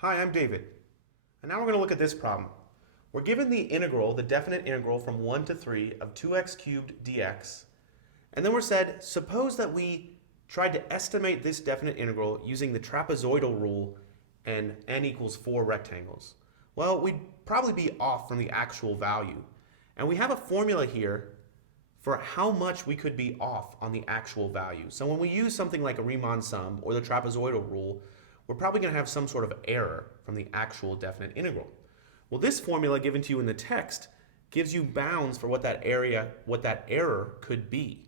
Hi, I'm David. And now we're going to look at this problem. We're given the integral, the definite integral from 1 to 3 of 2x cubed dx. And then we're said, suppose that we tried to estimate this definite integral using the trapezoidal rule and n equals 4 rectangles. Well, we'd probably be off from the actual value. And we have a formula here for how much we could be off on the actual value. So when we use something like a Riemann sum or the trapezoidal rule, we're probably going to have some sort of error from the actual definite integral. Well, this formula given to you in the text gives you bounds for what that error could be.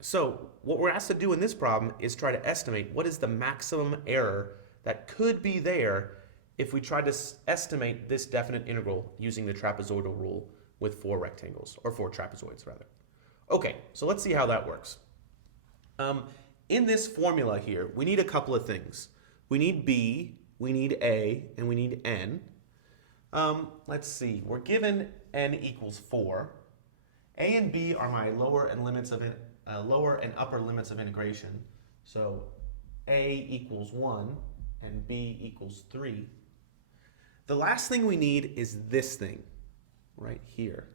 So what we're asked to do in this problem is try to estimate what is the maximum error that could be there if we tried to estimate this definite integral using the trapezoidal rule with 4 rectangles, or 4 trapezoids rather. Okay, so let's see how that works. In this formula here, we need a couple of things. We need b, we need a, and we need n. Let's see, we're given n equals 4. A and b are my lower and upper limits of integration. So a equals 1 and b equals 3. The last thing we need is this thing right here.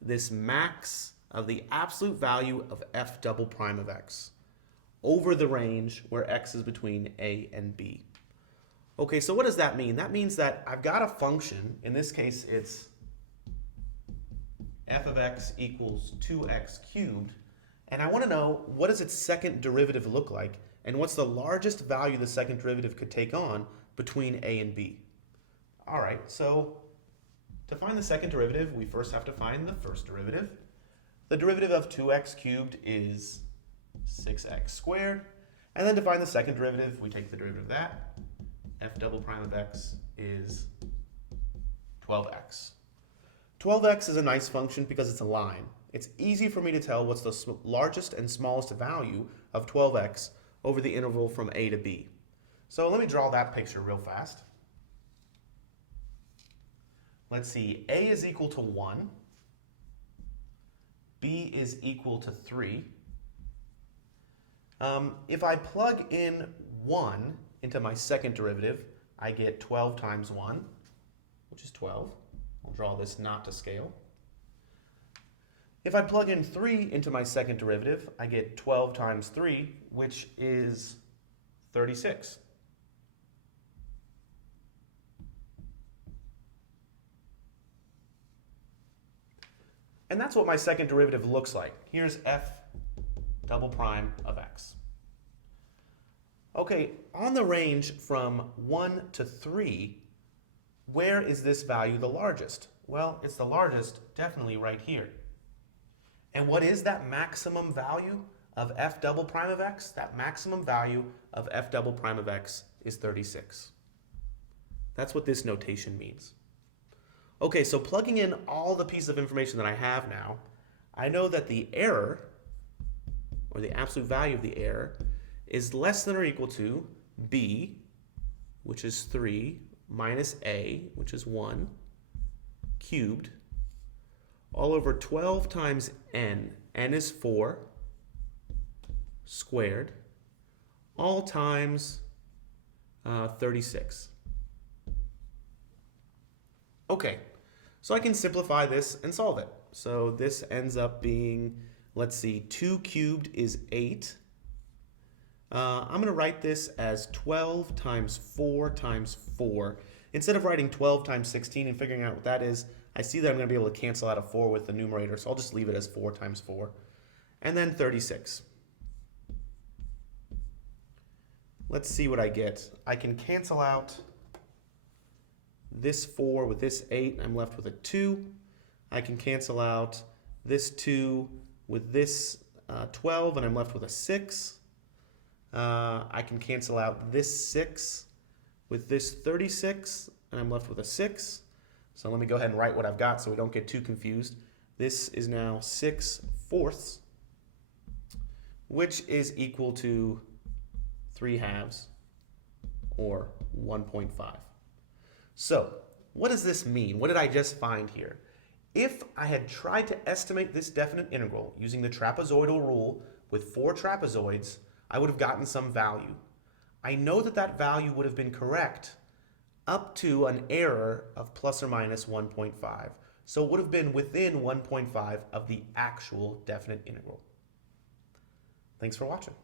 This max of the absolute value of f double prime of x over the range where x is between a and b. Okay, so what does that mean? That means that I've got a function. In this case, it's f of x equals 2x cubed. And I want to know, what does its second derivative look like? And what's the largest value the second derivative could take on between a and b? All right, so to find the second derivative, we first have to find the first derivative. The derivative of 2x cubed is 6x squared. And then to find the second derivative, we take the derivative of that. F double prime of x is 12x. 12x is a nice function because it's a line. It's easy for me to tell what's the largest and smallest value of 12x over the interval from a to b. So let me draw that picture real fast. Let's see, a is equal to 1. B is equal to 3. If I plug in 1 into my second derivative, I get 12 times 1, which is 12. I'll draw this not to scale. If I plug in 3 into my second derivative, I get 12 times 3, which is 36. And that's what my second derivative looks like. Here's f double prime of x. Okay, on the range from 1 to 3, where is this value the largest? Well, it's the largest definitely right here. And what is that maximum value of f double prime of x? That maximum value of f double prime of x is 36. That's what this notation means. Okay, so plugging in all the pieces of information that I have now, I know that the error, or the absolute value of the error, is less than or equal to b, which is 3, minus a, which is 1, cubed, all over 12 times n. N is 4, squared, all times 36. Okay, so I can simplify this and solve it. So this ends up being, let's see, 2 cubed is 8. I'm going to write this as 12 times 4 times 4. Instead of writing 12 times 16 and figuring out what that is, I see that I'm going to be able to cancel out a 4 with the numerator, so I'll just leave it as 4 times 4. And then 36. Let's see what I get. I can cancel out this 4 with this 8, I'm left with a 2. I can cancel out this 2 with this 12, and I'm left with a 6. I can cancel out this 6 with this 36, and I'm left with a 6. So let me go ahead and write what I've got so we don't get too confused. This is now 6/4, which is equal to 3/2, or 1.5. So what does this mean? What did I just find here? If I had tried to estimate this definite integral using the trapezoidal rule with 4 trapezoids, I would have gotten some value. I know that that value would have been correct up to an error of plus or minus 1.5. So it would have been within 1.5 of the actual definite integral. Thanks for watching.